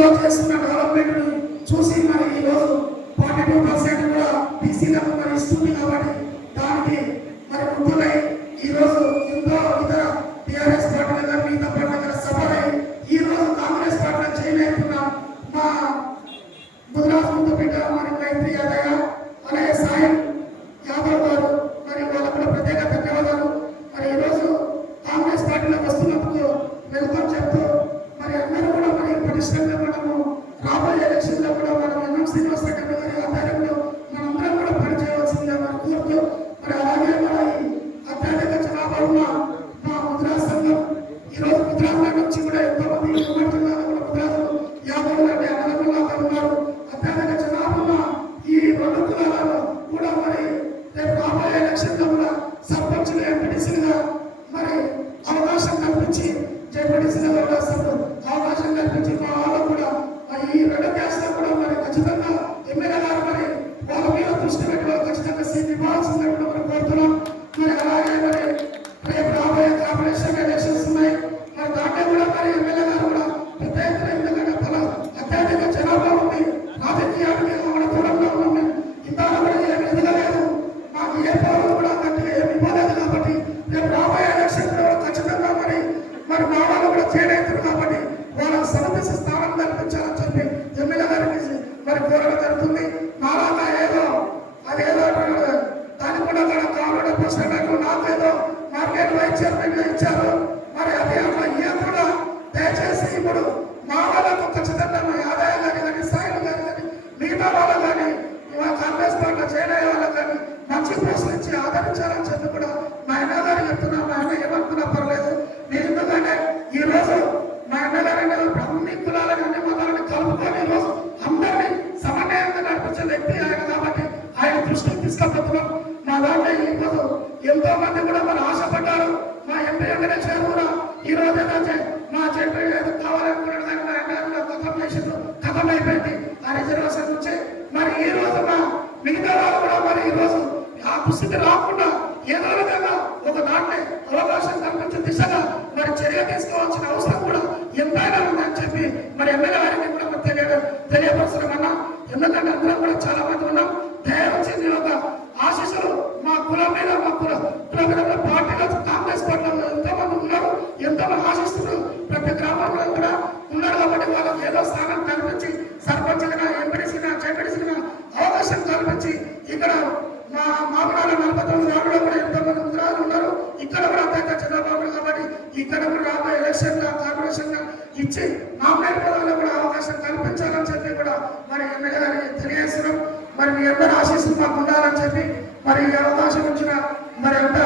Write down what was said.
రోజు చేస్తున్న డెవలప్మెంట్ చూసి మరి ఈ రోజు 42% కూడా బీసీలకు మరి ఇస్తుంది కాబట్టి దానికి మరి ముందులై ఈ రోజు ఎంతో ఇతర టీఆర్ఎస్ పార్టీలు కానీ మిగతా పార్టీల సభలై ఈ రోజు కాంగ్రెస్ పార్టీ చేయలేకున్న మా గుజరాత్ ముందు బిడ్డ మరి మైత్రి యాదయ్య అలాగే సాయం యాదవ్ గారు మరి వాళ్ళకు కూడా ప్రత్యేక ధన్యవాదాలు. మరి ఈరోజు కాంగ్రెస్ పార్టీలోకి వస్తున్నందుకు వెల్కమ్ చెప్తూ మరి అందరూ కూడా మరి పటిష్టంగా మనము రాబోయే ఎలక్షన్ లో కూడా మనం ఎన్ఎం శ్రీనివాస్ రెడ్డి గారి ఆధ్వర్యంలో మనందరం కూడా పనిచేయవలసిందిగా మనం కోరుతూ మరి అలాగే మన అత్యధిక జనాభా ఉన్న మా గుజరాత్ సంఘం ఈరోజు గుజరాత్ నుంచి కూడా ఎంతో మంది జిల్లాలో కూడా గుజరాత్లో యాదవ్ లాంటి అన్నదమ్ములాగా ఉన్నారు. అత్యధిక జనాభా ఉన్న ఈ రెండు కులాలలో కూడా మరి రేపు రాబోయే ఎలక్షన్ లో కూడా సర్పంచ్లు ఎంపీటీసీలుగా మరి అవకాశం కల్పించి జడ్పీటీసీలుగా కూడా అవకాశం కల్పించి మా వాళ్ళు కూడా ఈ రెండు క్యాస్ట్ లో కూడా మరి ఖచ్చితంగా ఎమ్మెల్యే గారు మరి వాళ్ళ మీద దృష్టి పెట్టి వాళ్ళు ఖచ్చితంగా సీట్ ఇవ్వాల్సిందే కూడా మనం కోరుతున్నాం. మరి అలాగే మరి రేపు రాబోయే కార్పొరేషన్ ఎలక్షన్స్ ఉన్నాయి. మరి దాంట్లో కూడా మరి ఎమ్మెల్యే గారు కూడా పెద్ద ఎత్తున ఎందుకంటే అత్యధిక జనాభా ఉంది. రాజకీయానికి మన దూరంలో ఉన్నాం. ఇందాక కూడా ఏమి ఎదగలేదు, మాకు ఏ పౌరులు కూడా గట్టిగా ఏమి ఇవ్వలేదు. కాబట్టి రేపు రాబోయే ఎలక్షన్ కూడా ఖచ్చితంగా మరి మా వాళ్ళు కూడా చేయలేదు. కాబట్టి వాళ్ళకి సమంజస స్థానం కల్పించాలని చెప్పి ఎమ్మెల్యే గారికి మరి కోరడం జరుగుతుంది. నాలాగా ఏదో అదేదో దాని కూడా కావాలంటే ప్రశ్నలు నాకేదో మార్కెట్ వైస్ చైర్మన్ ఇచ్చారు. మరి అది అలా కూడా దయచేసి ఇప్పుడు మా వాళ్ళకు ఖచ్చితంగా మా ఆదాయ గారి కానీ సాయిలు గారి కానీ మిగతా వాళ్ళు కానీ మా కాంగ్రెస్ పార్టీ చేయడం వాళ్ళకి కానీ మంచి ప్రశ్న ఇచ్చి ఆదరించాలని చెప్పి కూడా మా అన్న గారు చెప్తున్నా. మా అన్న ఏమనుకున్నా పర్లేదు. నేను ఎందుకంటే ఈ రోజు మా అన్న గారు అన్ని కులాలని అన్ని మతాలని కలుపుకొని ఈ రోజు అందరినీ సమన్వయంగా నడిపించే వ్యక్తి ఆయన. కాబట్టి ఆయన దృష్టికి తీసుకపోతున్నాం. మా దాంట్లో ఈ రోజు ఎంతో మంది కూడా మరి ఆశపడ్డారు. మా ఎంపీ వెంకటేశ్వర కూడా ఈ రోజు మా చెట్టు కావాలనుకున్నాడు కానీ మా అన్న కథం చేసిండు, కథం అయిపోయింది ఆ రిజర్వేషన్ నుంచి. మరి ఈ రోజు మా మిగతా వాళ్ళు కూడా మరి ఈ రోజు ఆ దుస్థితి రాకుండా ఏదో విధంగా ఒక దాంట్లో అవకాశం కల్పించే దిశగా మరి చర్య తీసుకోవాల్సిన అవసరం కూడా ఎంతైనా ఉందని చెప్పి మరి ఎమ్మెల్యే గారికి కూడా తెలియపరచడమన్నా. ఎందుకంటే అందరం కూడా చాలా మంది ఉన్నాం. దయవచ్చింది ఒక ఆశీస్సులు మా కులం మీద మా కులం పార్టీలో కాంగ్రెస్ పార్టీలో ఎంతో మంది ఉన్నారు. ఎంతో మంది ఆశిస్తున్నారు. ప్రతి గ్రామంలో కూడా ఉన్నారు. కాబట్టి వాళ్ళకి ఏదో స్థానం కల్పించి సర్పంచ్గా ఎంపీడీసీగా జడ్పీడీసీగా అవకాశం కల్పించి ఇక్కడ మా మామూలు 49 వార్డులో కూడా ఎంతో మంది ముద్రాలు ఉన్నారు. ఇక్కడ కూడా అత్యంత చంద్రబాబు కాబట్టి ఇక్కడ కూడా రాబోయే ఎలక్షన్ కార్పొరేషన్ ఇచ్చి నామినేట్ పదవుల్లో కూడా అవకాశం కల్పించాలని చెప్పి కూడా మరి ఎమ్మెల్యే గారికి తెలియజేస్తున్నాం. మరి మీ అందరూ ఆశీస్సులు మాకు ఉండాలని చెప్పి మరి ఈ అవకాశం ఇచ్చిన మరి అంతా